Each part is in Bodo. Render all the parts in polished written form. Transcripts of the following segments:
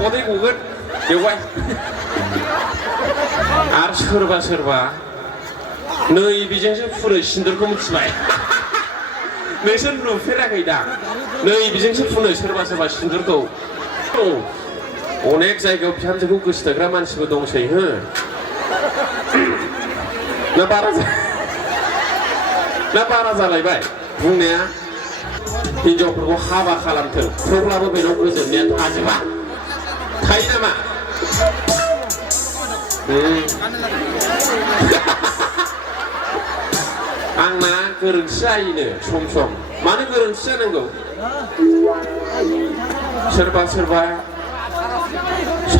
खदै गगोन बेवहाय आरो सोरबा सोरबा नै बेजोंसो फुरो सिन्दुरखौ मिथिबाय नोंसोर नुफेराखै दा नै बेजोंसो फुनो सोरबा सोरबा सिन्दुरखौ अनेक जायगायाव बिहामजोखौ गोसोथोग्रा मानसिबो दंसै हो ना बारा जालायबाय बुंनाया हिनजावफोरखौ हाबा खालामथों थेवब्लाबो बेनाव गोजोननाया थाजोबा थायो नामा आंना गोरोन्थि जायोनो सम सम मानो गोरोन्थि जानांगौ सोरबा सोरबा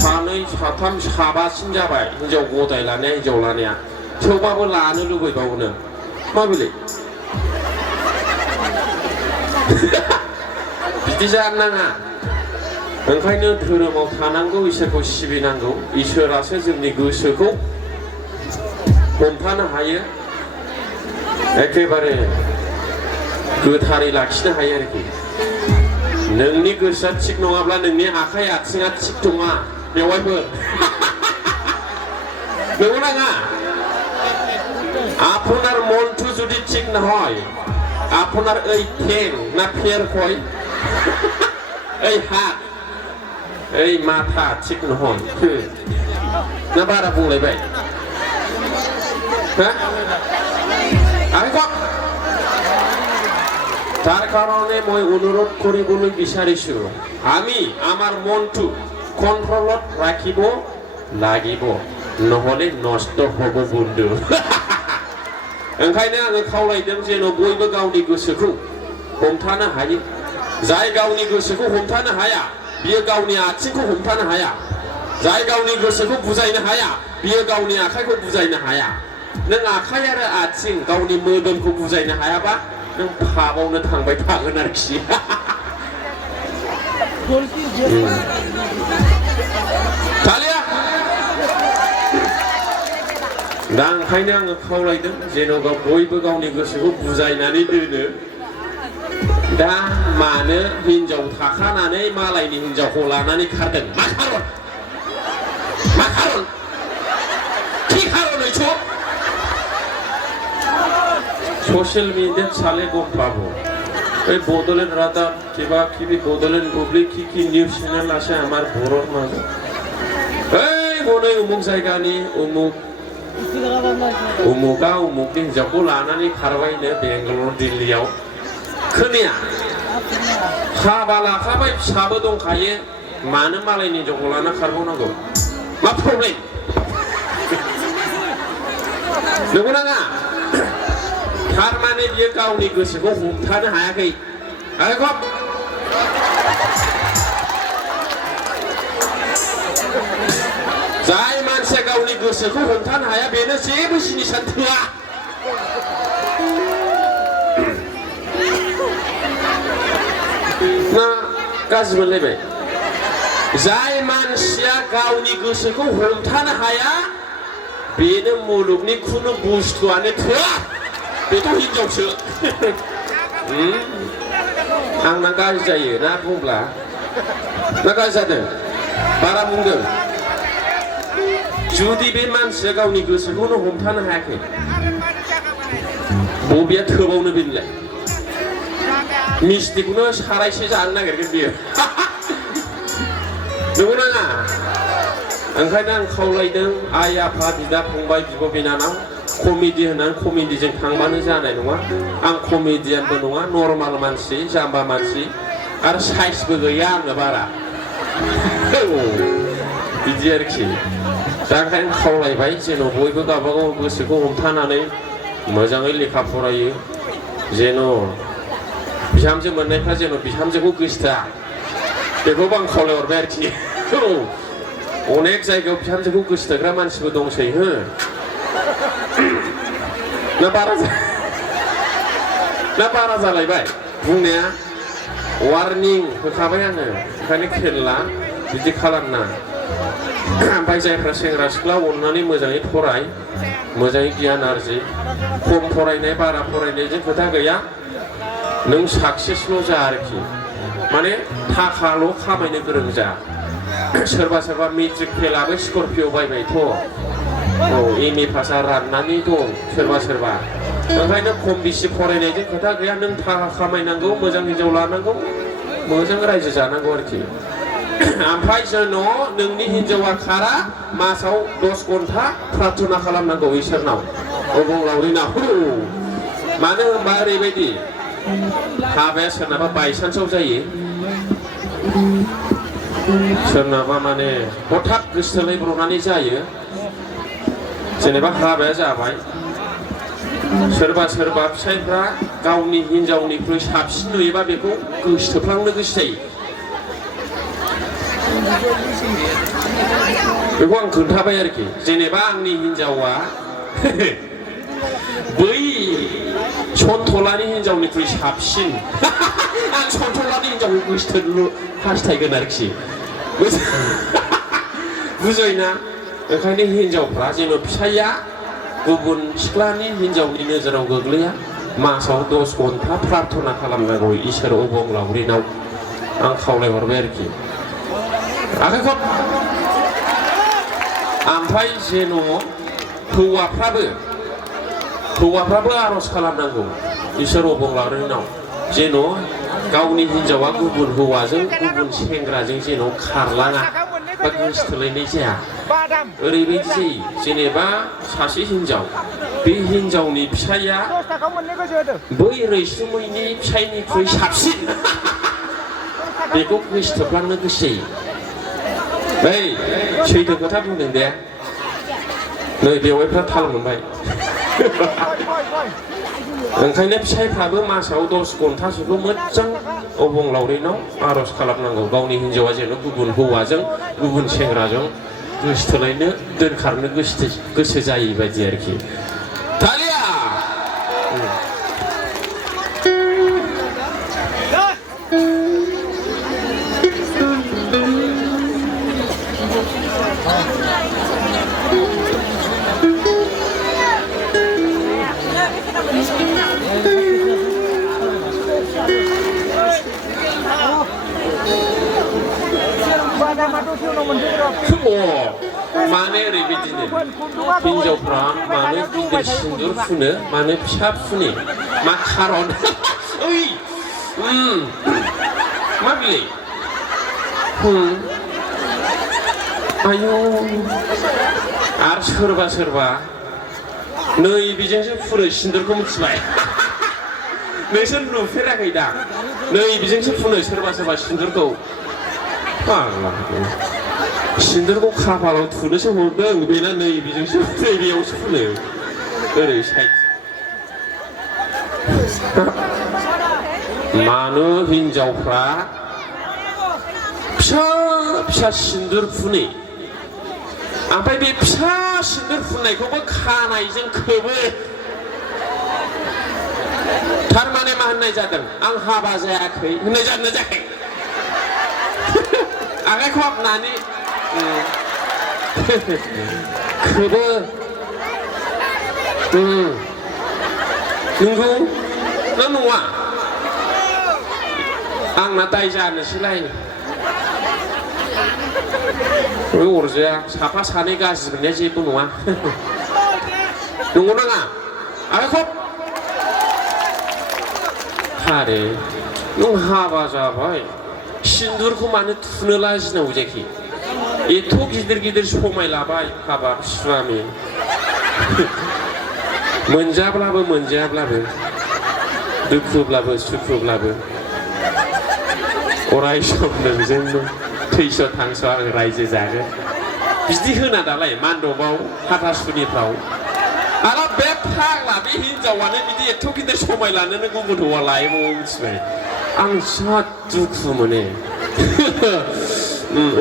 सानै साथाम साबासिन जाबाय हिनजाव गदाय लानाया हिनजाव लानाया थेवबाबो लानो लुबैबावोनो माबोरै बिदि जानो नाङा ओंखायनो धोरोमाव थानांगौ इसोरखौ सिबिनांगौ इसोरासो जोंनि गोसोखौ हमथानो हायो एखेबारे गोथारै लाखिनो हायो आरोखि नोंनि गोसोआ थिग नङाब्ला नोंनि आखाइ आथिङा थिग नङा बेवहायबो नंगौ नाङा আপনার মনটো যদি ঠিক না হয় আপনার এই ঠ্যাং না ফের কয় এই হাত এই মাথা ঠিক নহয় না বারা বুঝলাইবাই হ্যাঁ আমি কক তার কারণে মই অনুরোধ কৰিবলৈ বিচাৰিছো আমি আমার মনটো কন্ট্রোলত রাখিব লাগিব নহলে নষ্ট হব বন্ধু ओंखायनो आङो खावलायदों जेन' बयबो गावनि गोसोखौ हमथानो हायो जाय गावनि गोसोखौ हमथानो हाया बियो गावनि आथिंखौ हमथानो हाया जाय गावनि गोसोखौ बुजायनो हाया बियो गावनि आखाइखौ बुजायनो हाया नों आखाइ आरो आथिं गावनि मोदोमखौ बुजायनो हायाबा नों फाबावनो थांबाय थागोन आरोखि थालिया दा ओंखायनो आङो खावलायदों जेन'बा बयबो गावनि गोसोखौ बुजायनानै दोनो दा मानो हिनजाव थाखानानै मालायनि हिनजावखौ लानानै खारदों मा खारन কি কারণ হইছো সোশ্যাল মিডিয়া চালে গম পাবো এই বদলের রাদাব কিবা কিবি বদলের বুবলি কি নিউজ চ্যানেল আছে আমার বড়র মাঝে এই মনে উমুক জায়গানি उमुका उमुकनि हिनजावखौ लानानै खारबायनो बेंगालर दिल्लीयाव खोनाया हाबा लाखाबाय फिसाबो दंखायो मानो मालायनि हिनजावखौ लाना खारबावनांगौ मा प्रब्लेम नंगौ नाङा थारमाने बियो गावनि गोसोखौ हमथानो हायाखै जाय मानसिया गावनि गोसोखौ हमथानो हाया बेनो जेबो जिनिसानो थोआ ना गाज्रि मोनलायबाय जाय मानसिया गावनि गोसोखौ हमथानो हाया बेनो मुलुगनि खुनु बुस्थुआनो थोआ बेथ' हिनजावसो आंना गाज्रि जायो ना बुंब्ला ना गाज्रि जादों बारा बुंदों जुदि बे मानसिया गावनि गोसोखौनो हमथानो हायाखै बबेया थोबावनो बेनोलाय मिस्टिखौनो सारायसे जानो नागिरगोन बियो नंगौ नाङा ओंखायनो आं खावलायदों आइ आफा बिदा फंबाय बिब' बिनानाव कमेडि होननानै कमेडिजों थांबानो जानाय नङा आं कमेडियानबो नङा नर्माल मानसि जाम्बा मानसि आरो साइसबो गैया आंनो बारा बिदि आरोखि दा ओंखायनो खावलायबाय जेन' बयबो गावबागाव गोसोखौ हमथानानै मोजाङै लेखा फरायो जेन' बिहामजो मोननायफ्रा जेन' बिहामजोखौ गोसोथोआ बेखौबो आं खावलायहरबाय आरोखि अनेक जायगायाव बिहामजोखौ गोसोथोग्रा मानसिबो दंसै हो ना बारा जालायबाय बुंनाया वार्निं होखाबाय आङो ओंखायनो खेल ला बिदि खालामना ओमफ्राय जायफ्रा सेंग्रा सिख्ला अननानै मोजाङै फराय मोजाङै गियान आरजि खम फरायनाय बारा फरायनायजों खोथा गैया नों साक्सेसल' जा आरोखि माने थाखाल' खामायनो गोरों जा सोरबा सोरबा मेट्रिक फेलाबो स्करपिअ बायबायथ' एम ए पासआ राननानै दं सोरबा सोरबा ओंखायनो खम बेसि फरायनायजों खोथा गैया नों थाखा खामायनांगौ मोजां हिनजाव लानांगौ मोजां रायजो जानांगौ आरोखि ओमफ्राय जेन' नोंनि हिनजावा खारा मासाव 10 घन्टा प्रार्थना खालामनांगौ इसोरनाव अबंलावरिनाव मानो होनबा ओरैबायदि हाबाया सोरनाबा बायसान्सआव जायो सोरनाबा माने हठात गोसोथोलायब्रबनानै जायो जेनेबा हाबाया जाबाय सोरबा सोरबा फिसायफ्रा गावनि हिनजावनिख्रुइ साबसिन नुयोबा बेखौ गोसोथोफ्लांनो गोसो जायो बेखौ आं खोन्थाबाय आरोखि जेनेबा आंनि हिनजावा बै सन्थलानि हिनजावनिख्रुइ साबसिन आं सन्थलानि हिनजावखौ गोसोथोनो हास्थायगोन आरोखि बुजायना ओंखायनो हिनजावफ्रा जेन' फिसाइया गुबुन सिख्लानि हिनजावनि नोजोराव गोग्लैया मासाव 10 घन्टा प्रार्थना खालामनांगौ इसोर अबंलावरिनाव आं खावलायहरबाय आरोखि आखाइखौ ओमफ्राय जेन' हौवाफ्राबो आर'ज खालामनांगौ इसोर अबंलावरिनाव जेन' गावनि हिनजावा गुबुन हौवाजों गुबुन सेंग्राजों जेन' खारलाङा बा गोसोथोलायनाय जाया ओरैबायदि जायो जेनेबा सासे हिनजाव बे हिनजावनि फिसाइया बै रैसुमैनि फिसाइनिख्रुइ साबसिन बेखौ गोसोथोफ्लांनो गोसो जायो बै सैथो खोथा बुंदों दे नै बेवाइफ्रा थाल मोनबाय ओंखायनो फिसाइफ्राबो मासाव 10 घन्टासोखौ मोजां अबंलावरिनाव आर'ज खालामनांगौ गावनि हिनजावा जेन' गुबुन हौवाजों गुबुन सेंग्राजों गोसोथोलायनो दोनखारनो गोसो जायै बायदि आरोखि थालिया माने ओरैबायदिनो हिनजावफ्रा मानो गिदिर सिन्दुर फुनो मानो फिसा फुनो मा खारन ओइ मा बिलाय आयौ आरो सोरबा नै बेजोंसो फुनो सिन्दुरखौ मिथिबाय नोंसोर नुफेराखै दा नै बेजोंसो फुनो सोरबा सिन्दुरखौ सिन्दुरखौ खाफालाव थुनोसो हरदों बेना नै बेजोंसो बेयावसो फुनो ओरै साइड मानो हिनजावफ्रा फिसा सिन्दुर फुनो ओमफ्राय बे फिसा सिन्दुर फुननायखौबो खानायजों खोबो थारमाने मा होननाय जादों आं हाबा जायाखै होननाय जादों जायाखै आखाइखौ हाबनानै खोबो नंगौ ना नङा आंना दाय जानोसैलाय अरजाया साफा सानै गाज्रि मोननाया जेबो नङा नंगौ नाङा आखाइखौ आरे नों हाबा जाबाय सिन्दुरखौ मानो थुनो लाजिनांगौ जाखि एथ' गिदिर समाय लाबाय हाबा सुवामि मोनजाब्लाबो मोनजायाब्लाबो दुखुब्लाबो सुखुब्लाबो अराय सम नोंजोंनो थैस' थांस' आं रायजो जागोन बिदि होना दालाय मान्डपआव हाथासुनिफ्राव आरो बे फाग्ला बे हिनजावानो बिदि एथ' गिदिर समाय लानोनो गुबुन हौवा लायोमोन मिथिबाय आं जा दुखु मोनो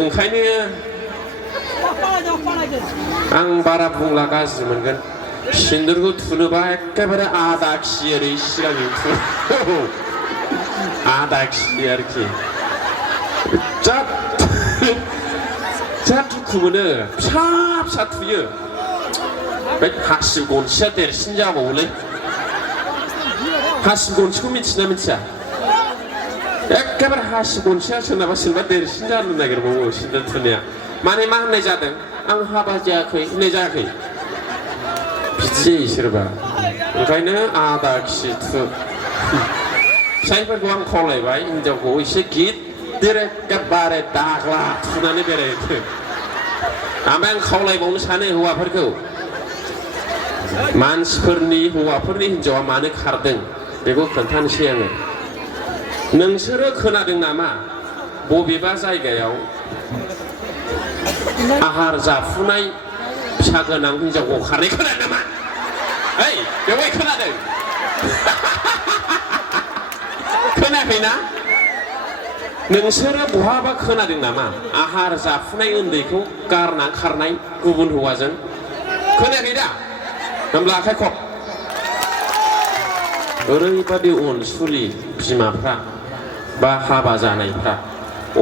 ओंखायनो आं बारा बुंला गाज्रि मोनगोन सिन्दुरखौ थुनोबा एखेबारे आदा खि ओरै सिगांनि आदा खि आरोखि जा दुखु मोनो फिसा थुयो बे हासिब गनसेया देरसिन जाबावोलै हासिब गनसेखौ मिथिना मिथिया एखेबारे हासि गनसेया सोरनाबा सोरबा देरसिन जानो नागिरबावो सिन्दाल थुनाया माने मा होननाय जादों आं हाबा जायाखै होननाय जायाखै बिदि जायो सोरबा ओंखायनो आदा खि थु फिसाइफोरखौ आं खावलायबाय हिनजावखौ एसे गिदिर एखेबारे दाग्ला थुनानै बेरायहोथो ओमफ्राय आं खावलायबावनो सानो हौवाफोरखौ मानसिफोरनि हौवाफोरनि हिनजावा मानो खारदों बेखौ खोन्थानोसै आङो नोंसोरो खोनादों नामा बबेबा जायगायाव आहार जाफुनाय फिसा गोनां हिनजावखौ खारनाय खोनादों नामा ओइ बेवहाय खोनादों खोनायाखैना नोंसोरो बहाबा खोनादों नामा आहार जाफुनाय उन्दैखौ गारना खारनाय गुबुन हौवाजों खोनायाखै दा होमब्ला आखाइ खब ओरैबादि अनसुलि बिमाफ्रा बा हाबा जानायफ्रा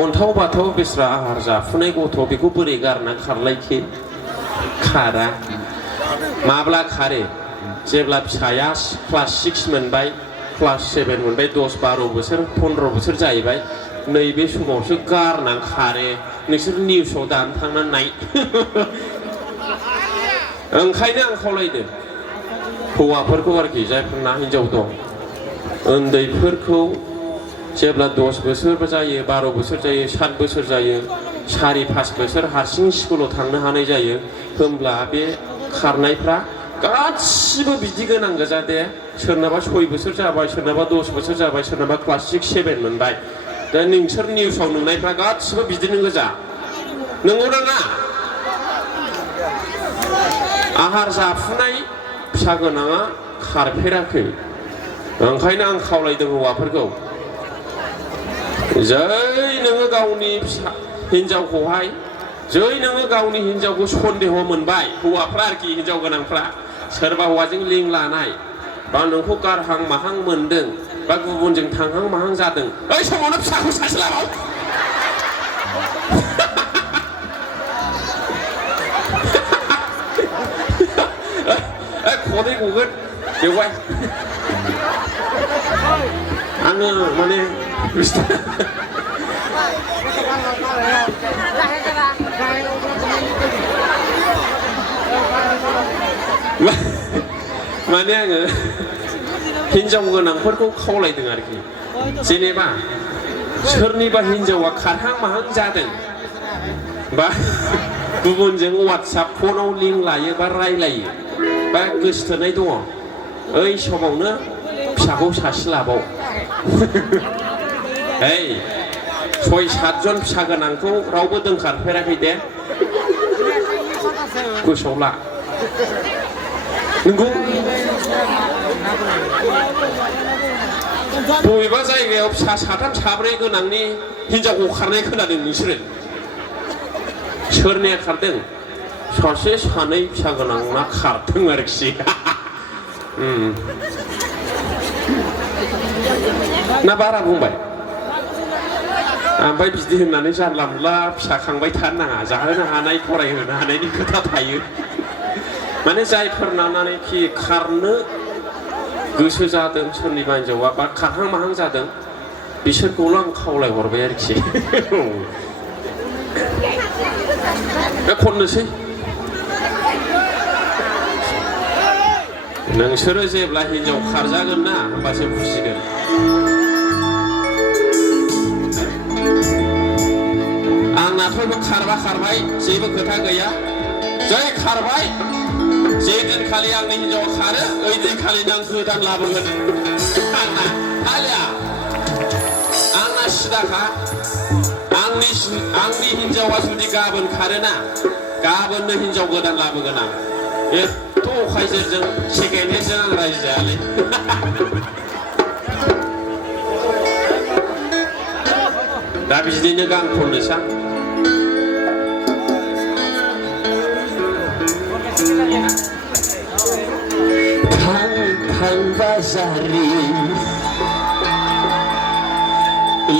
अन्थाव बाथाव बेस्रा आहार जाफुनाय गथ' बेखौ बोरै गारना खारलायखि खारा माब्ला खारो जेब्ला फिसाया क्लास 6 मोनबाय क्लास 7 मोनबाय 10-12 बोसोर 15 बोसोर जाहैबाय नैबे समावसो गारना खारो नोंसोर निउसाव दानो थांनानै नाय ओंखायनो आं खावलायदों हौवाफोरखौ आरोखि जायफोरना हिनजाव दं उन्दैफोरखौ जेब्ला 10 बोसोर जायो 12 बोसोर जायो 7 बोसोर जायो 4-5 बोसोर हारसिं स्कुलाव थांनो हानाय जायो होमब्ला बे खारनायफ्रा गासिबो बिदि गोनां गोजा दे सोरनाबा 6 बोसोर जाबाय सोरनाबा 10 बोसोर जाबाय सोरनाबा क्लास 6-7 मोनबाय दा नोंसोर निउसाव नुनायफ्रा गासिबो बिदिनो गोजा नंगौ ना आहार जाफुनाय फिसा गोनाङा खारफेराखै ओंखायनो आं खावलायदों हौवाफोरखौ जै नोङो गावनि फिसा हिनजावखौहाय जै नोङो गावनि हिनजावखौ सन्देह मोनबाय हौवाफ्रा आरोखि हिनजाव गोनांफ्रा सोरबा हौवाजों लिं लानाय बा नोंखौ गारहां माहां मोनदों बा गुबुनजों थांहां माहां जादों बै समावनो फिसाखौ सासे लाबाव खदै गगोन बेवहाय आङो माने माने आङो हिनजाव गोनांफोरखौ खावलायदों आरोखि जेनेबा सोरनिबा हिनजावा खारहां माहां जादों बा गुबुनजों वाट्सएप फनाव लिंक लायो बा रायलायो बा गोसोथोनाय दङ ओइ समावनो फिसाखौ सासे लाबाव ओइ 6-7 जन फिसा गोनांखौ रावबो दोनखारफेराखै दे गोसोआव ला नंगौ बबेबा जायगायाव फिसा 3-4 गोनांनि हिनजावखौ खारनाय खोनादों नोंसोरो सोरनिया खारदों सासे 2 फिसा गोनांना खारदों आरोखि ना बारा बुंबाय ओमफ्राय बिदि होननानै जानला मोनला फिसा खांबाय थानो नाङा जाहोनो हानाय फरायहोनो हानायनि खोथा थायो माने जायफोर नानानैखि खारनो गोसो जादों सोरनिबा हिनजावा बा खारहां माहां जादों बिसोरखौल' आं खावलायहरबाय आरोखि खननोसै नोंसोरो जेब्ला हिनजाव खारजागोन ना होमबासो बुजिगोन आंनाथ' खारबाय जेबो खोथा गैया जै खारबाय जे दिनखालि आंनि हिनजावा खारो ओइ दिनखालिनो आं गोदान लाबोगोन आंना आलिया आंना सिदाखा आंनि हिनजावा जुदि गाबोन खारोना गाबोननो हिनजाव गोदान लाबोगोन आं एथ' अखायजों सेकेन्ड हेन्डजों आं रायजो जायालै दा बिदिनो गान खननोसै थां बाजारि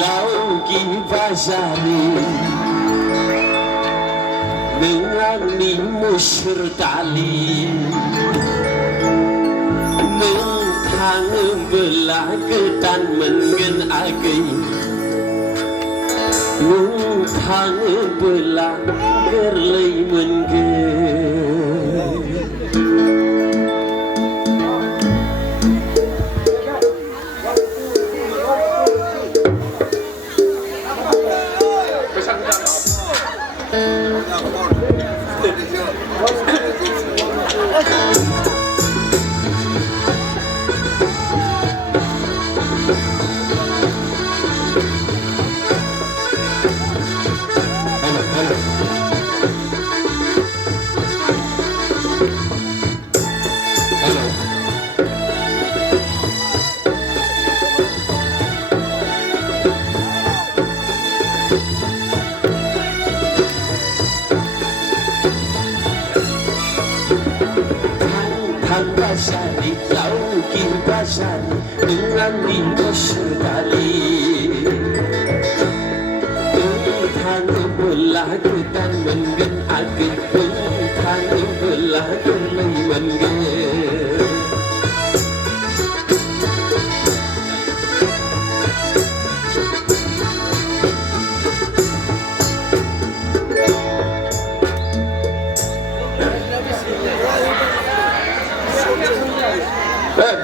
लावगि बाजारि नों आंनि मुसुर दालि नों थाङोबोला गोदान मोनगोन आगै नों थाङोबोला गोरलै मोनगोन Pasari, laukin pasari, dengan gosu dali. Tentang bola dan mengen agak, tentang bola dan mengen.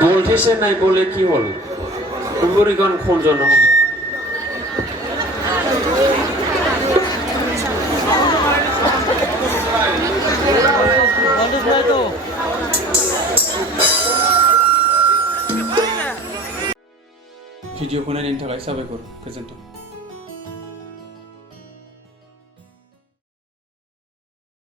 বলতেছে নাই বলে কি হল উপরিগণ খোঁজন भिडिअखौ नायनायनि थाखाय साबायखर गोजोन्थों।